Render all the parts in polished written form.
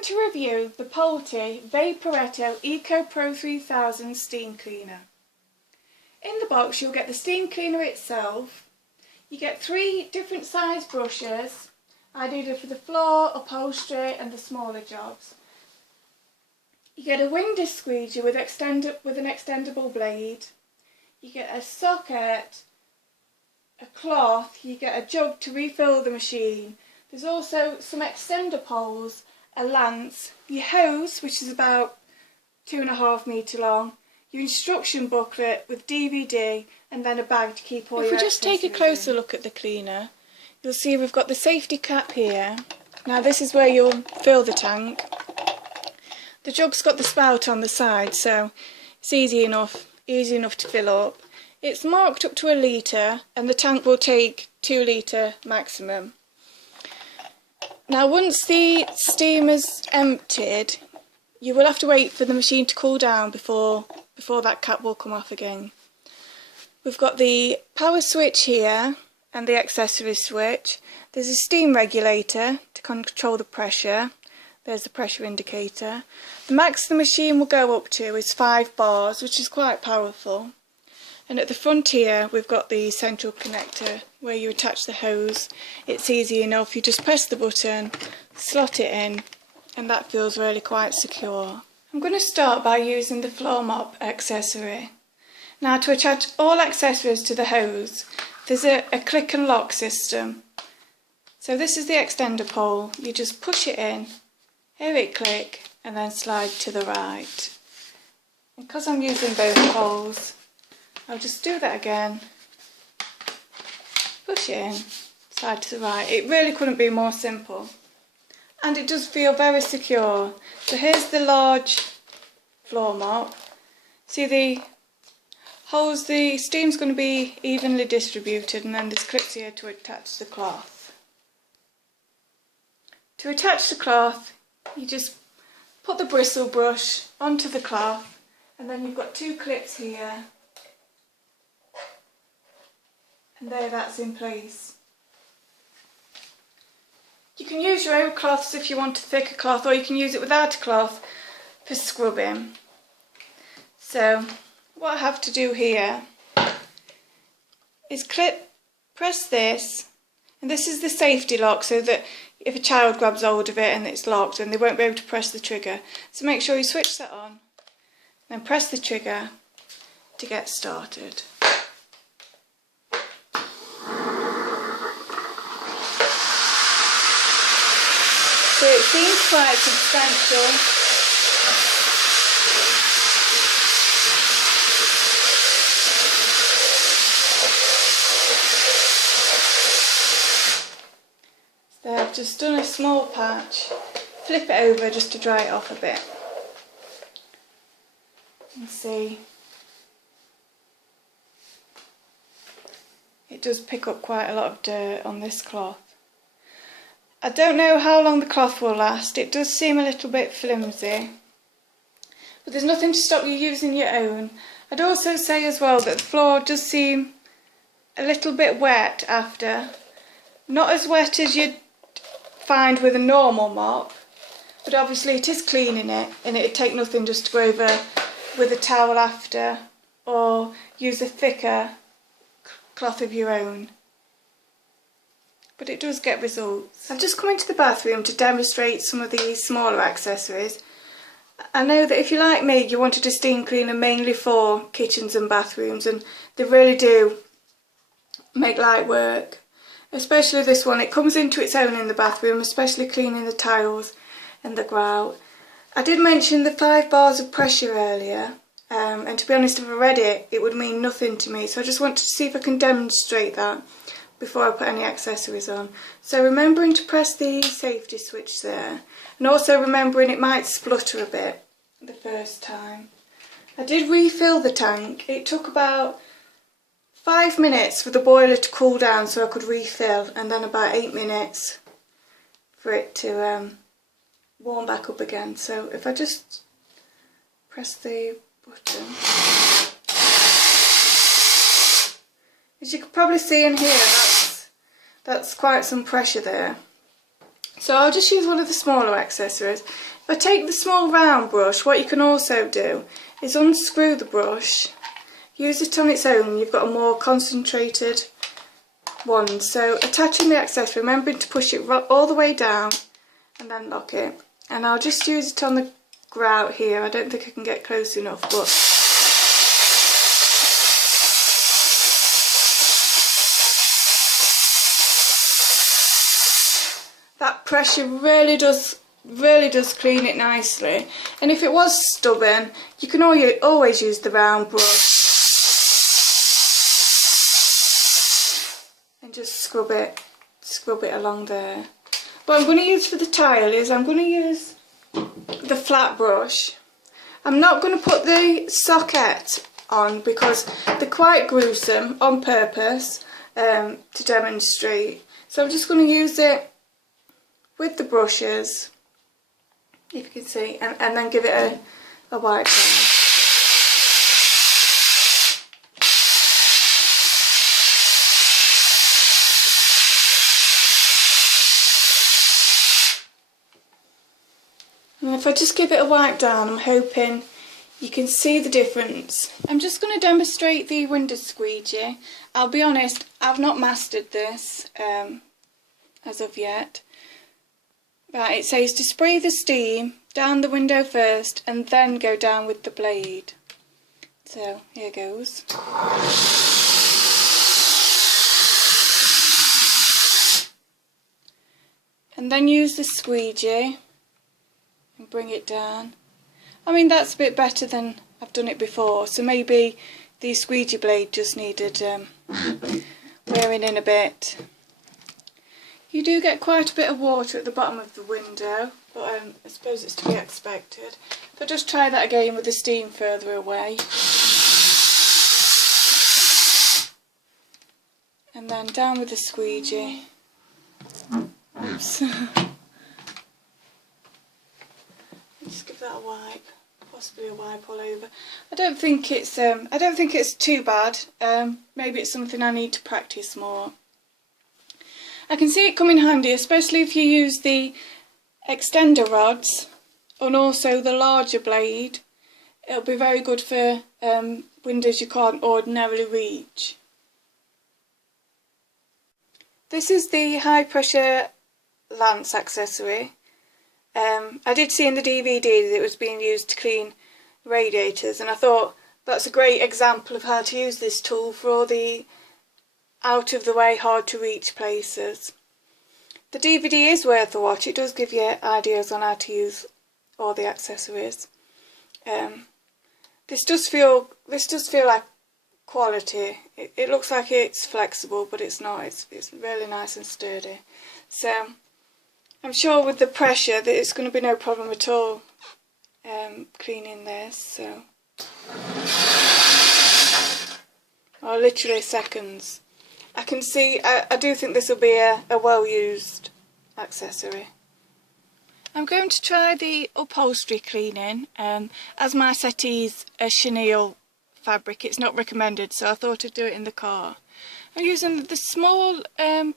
going to review the Polti Vaporetto Eco Pro 3000 steam cleaner. In the box you'll get the steam cleaner itself. You get 3 different size brushes, ideal for the floor, upholstery and the smaller jobs. You get a window squeegee with an extendable blade. You get a socket, a cloth, you get a jug to refill the machine. There's also some extender poles, a lance, your hose which is about 2.5 metre long, your instruction booklet with DVD and then a bag to keep all your accessories in. If we just take a closer look at the cleaner, you'll see we've got the safety cap here. Now this is where you'll fill the tank. The jug's got the spout on the side, so it's easy enough to fill up. It's marked up to 1 litre and the tank will take 2 litre maximum. Now once the steam is emptied, you will have to wait for the machine to cool down before that cap will come off again. We've got the power switch here and the accessory switch. There's a steam regulator to control the pressure. There's the pressure indicator. The max the machine will go up to is 5 bars, which is quite powerful. And at the front here we've got the central connector where you attach the hose. It's easy enough, you just press the button, slot it in, and that feels really quite secure. I'm going to start by using the floor mop accessory. Now to attach all accessories to the hose, there's a click and lock system. So this is the extender pole, you just push it in, hear it click and then slide to the right. And because I'm using both poles, I'll just do that again, push it in, slide to the right. It really couldn't be more simple. And it does feel very secure. So here's the large floor mop. See the holes, the steam's going to be evenly distributed, and then there's clips here to attach the cloth. To attach the cloth, you just put the bristle brush onto the cloth, and then you've got 2 clips here. And there, that's in place. You can use your own cloths if you want a thicker cloth, or you can use it without a cloth for scrubbing. So what I have to do here is press this, and this is the safety lock so that if a child grabs hold of it and it's locked, then they won't be able to press the trigger. So make sure you switch that on, then press the trigger to get started. So it seems quite substantial. So I've just done a small patch, flip it over just to dry it off a bit. And see, it does pick up quite a lot of dirt on this cloth. I don't know how long the cloth will last. It does seem a little bit flimsy, but there's nothing to stop you using your own. I'd also say as well that the floor does seem a little bit wet after. Not as wet as you'd find with a normal mop, but obviously it is cleaning it, and it'd take nothing just to go over with a towel after, or use a thicker cloth of your own. But it does get results. I've just come into the bathroom to demonstrate some of these smaller accessories. I know that if you're like me, you wanted a steam cleaner mainly for kitchens and bathrooms, and they really do make light work. Especially this one, it comes into its own in the bathroom, especially cleaning the tiles and the grout. I did mention the 5 bars of pressure earlier, and to be honest, if I read it, it would mean nothing to me, so I just wanted to see if I can demonstrate that before I put any accessories on. So remembering to press the safety switch there, and also remembering it might splutter a bit the first time. I did refill the tank. It took about 5 minutes for the boiler to cool down so I could refill, and then about 8 minutes for it to warm back up again. So if I just press the button, as you can probably see in here, that's quite some pressure there. So I'll just use one of the smaller accessories. If I take the small round brush, what you can also do is unscrew the brush, use it on its own. You've got a more concentrated one. So attaching the accessory, remembering to push it all the way down and then lock it. And I'll just use it on the grout here. I don't think I can get close enough, but that pressure really does clean it nicely. And if it was stubborn, you can always use the round brush and just scrub it along there. What I'm going to use for the tile is I'm going to use the flat brush. I'm not going to put the socket on because they're quite gruesome on purpose to demonstrate. So I'm just going to use it with the brushes, if you can see, and then give it a wipe down. And if I just give it a wipe down, I'm hoping you can see the difference. I'm just going to demonstrate the window squeegee. I'll be honest, I've not mastered this as of yet. Right, it says to spray the steam down the window first and then go down with the blade. So here goes. And then use the squeegee and bring it down. I mean, that's a bit better than I've done it before, so maybe the squeegee blade just needed wearing in a bit. You do get quite a bit of water at the bottom of the window, but I suppose it's to be expected. But just try that again with the steam further away. And then down with the squeegee. Oops. Just give that a wipe, possibly a wipe all over. I don't think it's too bad. Maybe it's something I need to practice more. I can see it come in handy, especially if you use the extender rods and also the larger blade. It'll be very good for windows you can't ordinarily reach. This is the high pressure lance accessory. I did see in the DVD that it was being used to clean radiators, and I thought that's a great example of how to use this tool for all the out of the way, hard to reach places. The DVD is worth a watch. It does give you ideas on how to use all the accessories. This does feel like quality. It looks like it's flexible, but it's not. It's really nice and sturdy. So I'm sure with the pressure that it's going to be no problem at all cleaning this. So, or literally seconds. I can see, I do think this will be a well-used accessory. I'm going to try the upholstery cleaning. As my settee's a chenille fabric, it's not recommended, so I thought I'd do it in the car. I'm using the small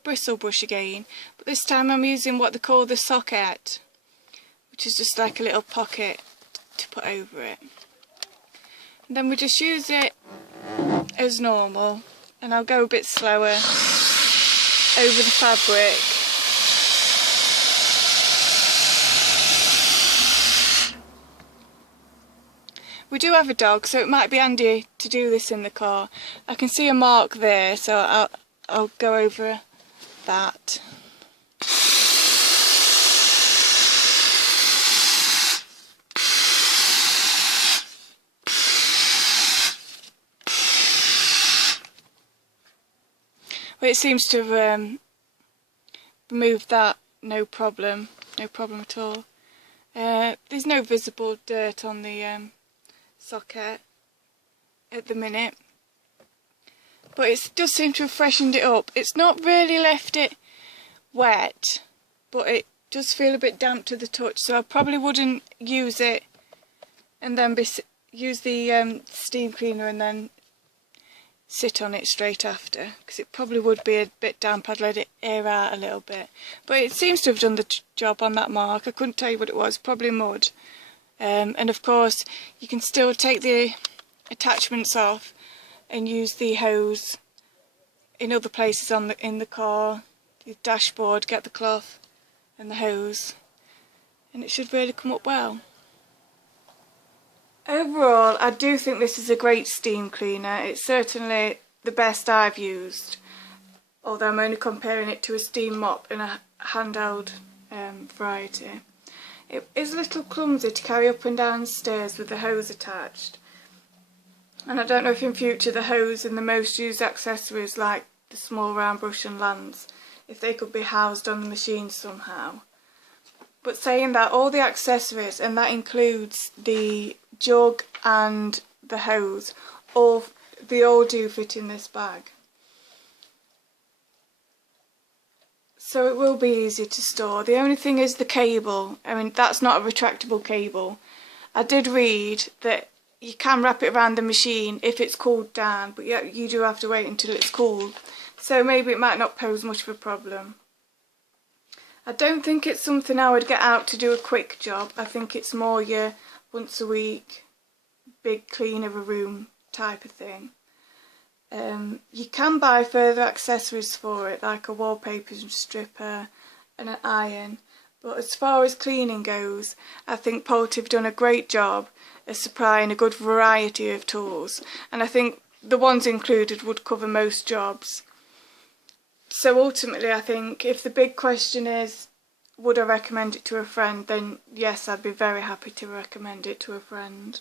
bristle brush again, but this time I'm using what they call the socket, which is just like a little pocket to put over it. And then we just use it as normal. And I'll go a bit slower over the fabric. We do have a dog, so it might be handy to do this in the car. I can see a mark there, so I'll go over that. Well, it seems to have removed that, no problem at all. There's no visible dirt on the socket at the minute, but it does seem to have freshened it up. It's not really left it wet, but it does feel a bit damp to the touch, so I probably wouldn't use it and then use the steam cleaner and then sit on it straight after, because it probably would be a bit damp. I'd let it air out a little bit, but it seems to have done the job on that mark. I couldn't tell you what it was, probably mud. And of course you can still take the attachments off and use the hose in other places in the car, the dashboard, get the cloth and the hose, and it should really come up well. Overall, I do think this is a great steam cleaner. It's certainly the best I've used, although I'm only comparing it to a steam mop in a handheld variety. It is a little clumsy to carry up and down stairs with the hose attached, and I don't know if in future the hose and the most used accessories like the small round brush and lance, if they could be housed on the machine somehow. But saying that, all the accessories, and that includes the jug and the hose, they all do fit in this bag. So it will be easy to store. The only thing is the cable. I mean, that's not a retractable cable. I did read that you can wrap it around the machine if it's cooled down, but you do have to wait until it's cooled. So maybe it might not pose much of a problem. I don't think it's something I would get out to do a quick job. I think it's more your once a week, big clean of a room type of thing. You can buy further accessories for it, like a wallpaper stripper and an iron. But as far as cleaning goes, I think Polti have done a great job of supplying a good variety of tools. And I think the ones included would cover most jobs. So ultimately, I think if the big question is, would I recommend it to a friend, then yes, I'd be very happy to recommend it to a friend.